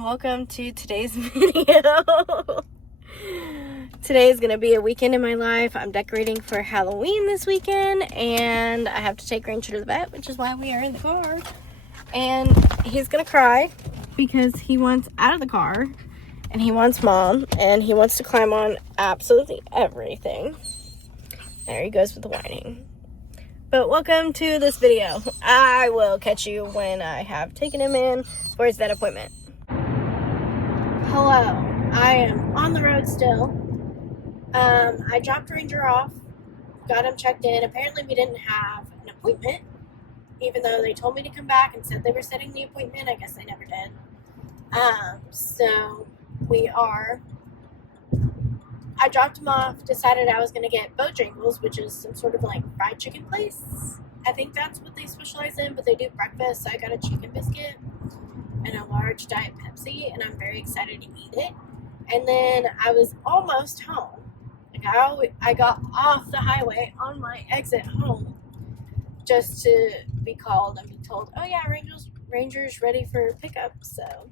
and welcome to today's video. Today is going to be a weekend in my life. I'm decorating for Halloween this weekend, and I have to take Ranger to the vet, which is why we are in the car. And he's going to cry because he wants out of the car, and he wants mom, and he wants to climb on absolutely everything. There he goes with the whining. But welcome to this video. I will catch you when I have taken him in for his vet appointment. Hello, I am on the road still. I dropped Ranger off, got him checked in. Apparently we didn't have an appointment, even though they told me to come back and said they were setting the appointment. I guess they never did. So I dropped him off, decided I was going to get Bojangles, which is some sort of like fried chicken place. I think that's what they specialize in, but they do breakfast, so I got a chicken biscuit and a large Diet Pepsi, and I'm very excited to eat it. And then I was almost home. Like I got off the highway on my exit home just to be called and be told, oh yeah, Ranger's ready for pickup, so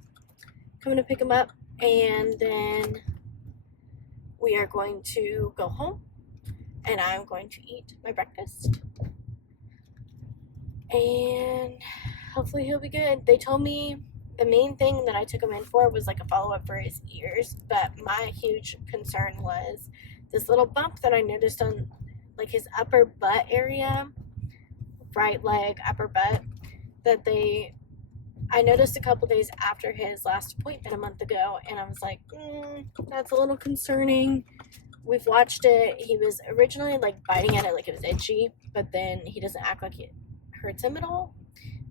coming to pick him up, and then we are going to go home, and I'm going to eat my breakfast, and hopefully he'll be good. They told me the main thing that I took him in for was like a follow-up for his ears, but my huge concern was this little bump that I noticed on like his upper butt area, right leg, upper butt, that I noticed a couple days after his last appointment a month ago, and I was like, that's a little concerning. We've watched it. He was originally like biting at it like it was itchy, but then he doesn't act like it hurts him at all,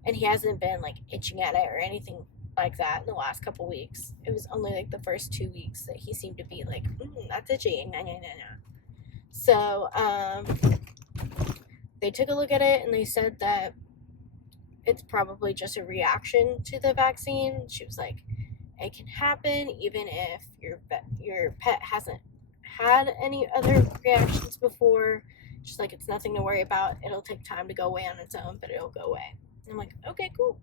and he hasn't been like itching at it or anything like that in the last couple weeks. It was only like the first 2 weeks that he seemed to be like, that's itchy. Nah. So they took a look at it, and they said that it's probably just a reaction to the vaccine. She was like, it can happen even if your pet hasn't had any other reactions before. She's like, it's nothing to worry about. It'll take time to go away on its own, but it'll go away. And I'm like, okay, cool.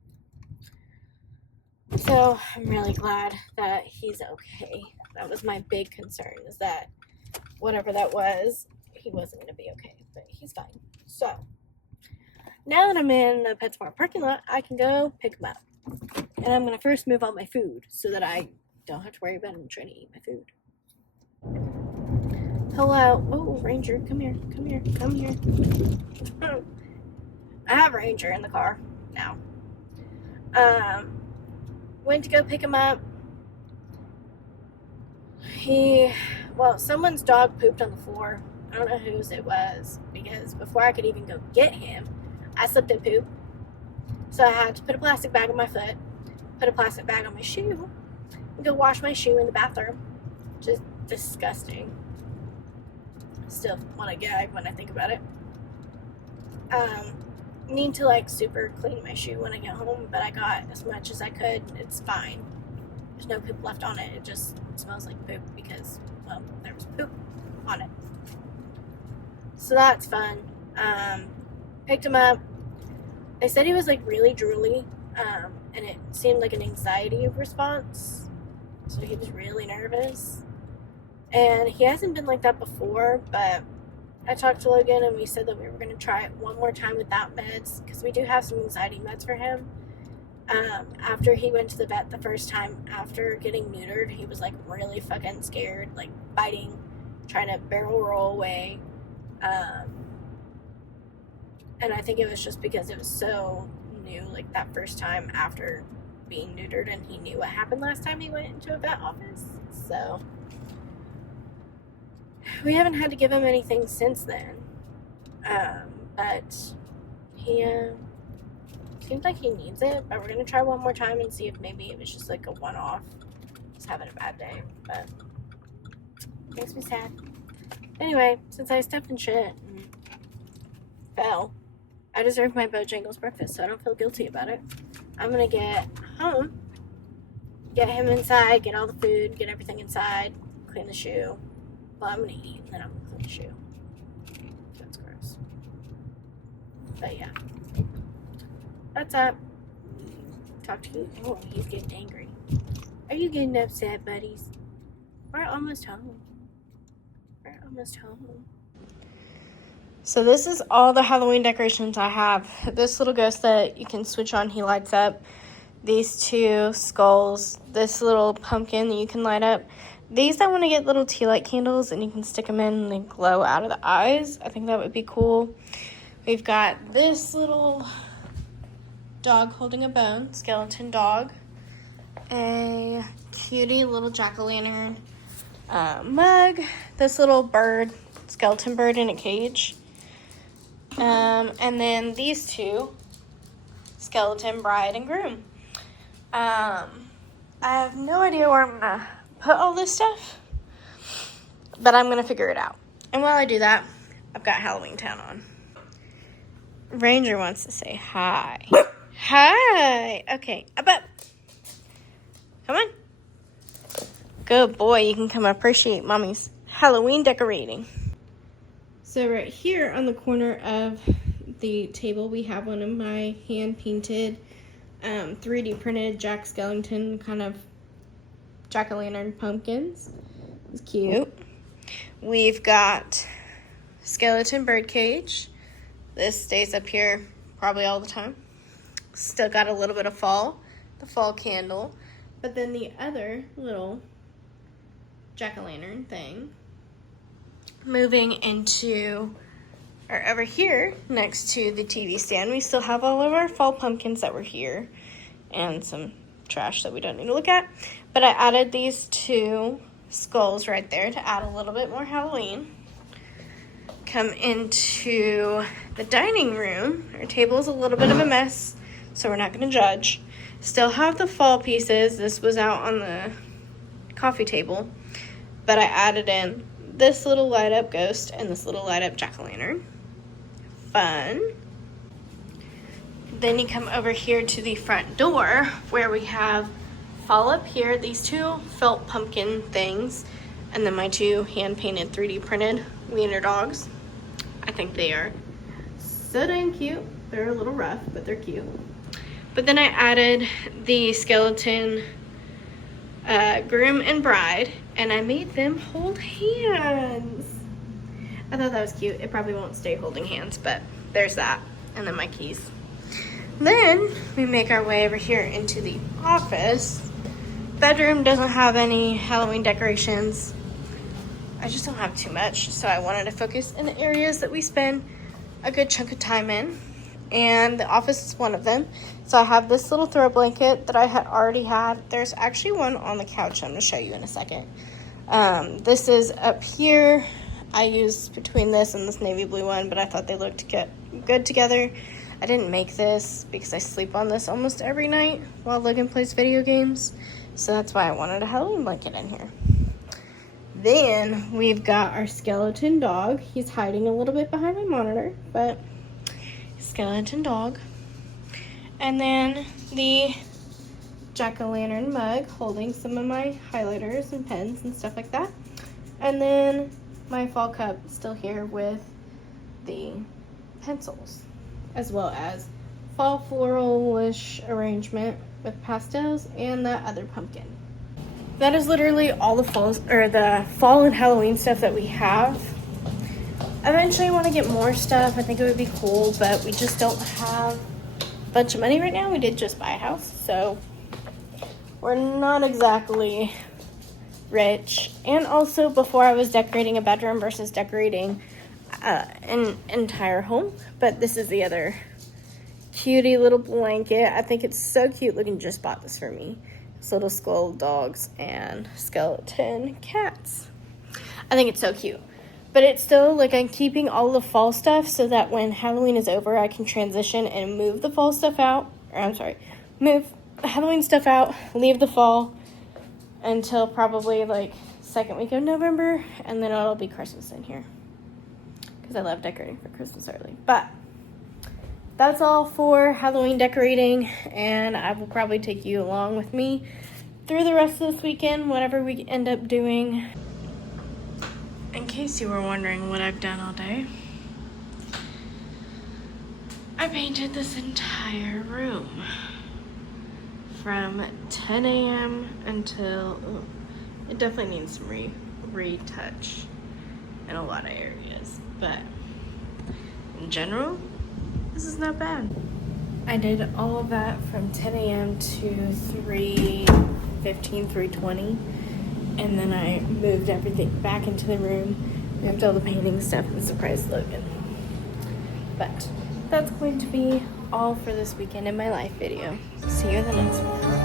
So I'm really glad that he's okay. That was my big concern, is that whatever that was, he wasn't going to be okay, but he's fine. So now that I'm in the PetSmart parking lot, I can go pick him up. And I'm going to first move all my food so that I don't have to worry about him trying to eat my food. Hello. Oh, Ranger, come here. I have Ranger in the car now. Went to go pick him up. Someone's dog pooped on the floor. I don't know whose it was, because before I could even go get him, I slipped and pooped. So I had to put a plastic bag on my foot, put a plastic bag on my shoe, and go wash my shoe in the bathroom. Just disgusting. Still want to gag when I think about it. Need to like super clean my shoe when I get home, but I got as much as I could. It's fine. There's no poop left on it. It just smells like poop because, well, there was poop on it. So that's fun. Picked him up. They said he was like really drooly, and it seemed like an anxiety response. So he was really nervous. And he hasn't been like that before, but I talked to Logan, and we said that we were going to try it one more time without meds, because we do have some anxiety meds for him. After he went to the vet the first time after getting neutered, he was like really fucking scared, like biting, trying to barrel roll away. And I think it was just because it was so new, like that first time after being neutered, and he knew what happened last time he went into a vet office. So we haven't had to give him anything since then. But he seems like he needs it. But we're going to try one more time and see if maybe it was just like a one-off. Just having a bad day. But it makes me sad. Anyway, since I stepped in shit and fell, I deserve my Bojangles breakfast, so I don't feel guilty about it. I'm going to get home, get him inside, get all the food, get everything inside, clean the shoe. Well, I'm going to eat, and then I'm going to clean the shoe. That's gross. But yeah. That's up. Talk to you. Oh, he's getting angry. Are you getting upset, buddies? We're almost home. We're almost home. So this is all the Halloween decorations I have. This little ghost that you can switch on, he lights up. These two skulls. This little pumpkin that you can light up. These I want to get little tea light candles and you can stick them in and they glow out of the eyes. I think that would be cool. We've got this little dog holding a bone, skeleton dog. A cutie little jack-o'-lantern mug. This little bird, skeleton bird in a cage. And then these two, skeleton bride and groom. I have no idea where I'm gonna put all this stuff, but I'm gonna figure it out. And while I do that, I've got Halloween Town on. Ranger wants to say hi. Hi. Okay, up. Come on. Good boy, you can come appreciate Mommy's Halloween decorating. So right here on the corner of the table, we have one of my hand-painted 3D printed Jack Skellington kind of jack-o'-lantern pumpkins. It's cute. We've got skeleton birdcage. This stays up here probably all the time. Still got a little bit of the fall candle. But then the other little jack-o'-lantern thing, moving into, or over here next to the TV stand, we still have all of our fall pumpkins that were here and some trash that we don't need to look at. But I added these two skulls right there to add a little bit more Halloween. Come into the dining room. Our table is a little bit of a mess, so we're not going to judge. Still have the fall pieces. This was out on the coffee table, but I added in this little light up ghost and this little light up jack-o'-lantern. Fun. Then you come over here to the front door where we have fall up here, these two felt pumpkin things, and then my two hand-painted 3D printed wiener dogs. I think they are so dang cute. They're a little rough, but they're cute. But then I added the skeleton groom and bride, and I made them hold hands. I thought that was cute. It probably won't stay holding hands, but there's that. And then my keys. Then we make our way over here into the office. Bedroom doesn't have any Halloween decorations. I just don't have too much, so I wanted to focus in the areas that we spend a good chunk of time in. And the office is one of them. So I have this little throw blanket that I had already had. There's actually one on the couch I'm going to show you in a second. This is up here. I used between this and this navy blue one, but I thought they looked good together. I didn't make this because I sleep on this almost every night while Logan plays video games. So that's why I wanted a Halloween blanket in here. Then we've got our skeleton dog. He's hiding a little bit behind my monitor, but skeleton dog. And then the jack-o'-lantern mug holding some of my highlighters and pens and stuff like that. And then my fall cup still here with the pencils, as well as fall floral-ish arrangement with pastels and that other pumpkin. That is literally all the fall and Halloween stuff that we have. Eventually I want to get more stuff. I think it would be cool, but we just don't have a bunch of money right now. We did just buy a house, so we're not exactly rich. And also, before I was decorating a bedroom versus decorating an entire home. But this is the other cutie little blanket. I think it's so cute. Logan just bought this for me. It's little skull dogs and skeleton cats. I think it's so cute. But it's still, like, I'm keeping all the fall stuff so that when Halloween is over, I can transition and move the fall stuff out. Move the Halloween stuff out, leave the fall until probably, like, second week of November. And then it'll be Christmas in here. Because I love decorating for Christmas early. But that's all for Halloween decorating. And I will probably take you along with me through the rest of this weekend, whatever we end up doing. In case you were wondering what I've done all day, I painted this entire room. from 10 a.m. until, oh, it definitely needs some retouch in a lot of areas, but in general, this is not bad. I did all of that from 10 a.m. to 3:15, 3:20, and then I moved everything back into the room, moved all the painting stuff, and surprised Logan. But that's going to be all for this weekend in my life video. See you in the next one.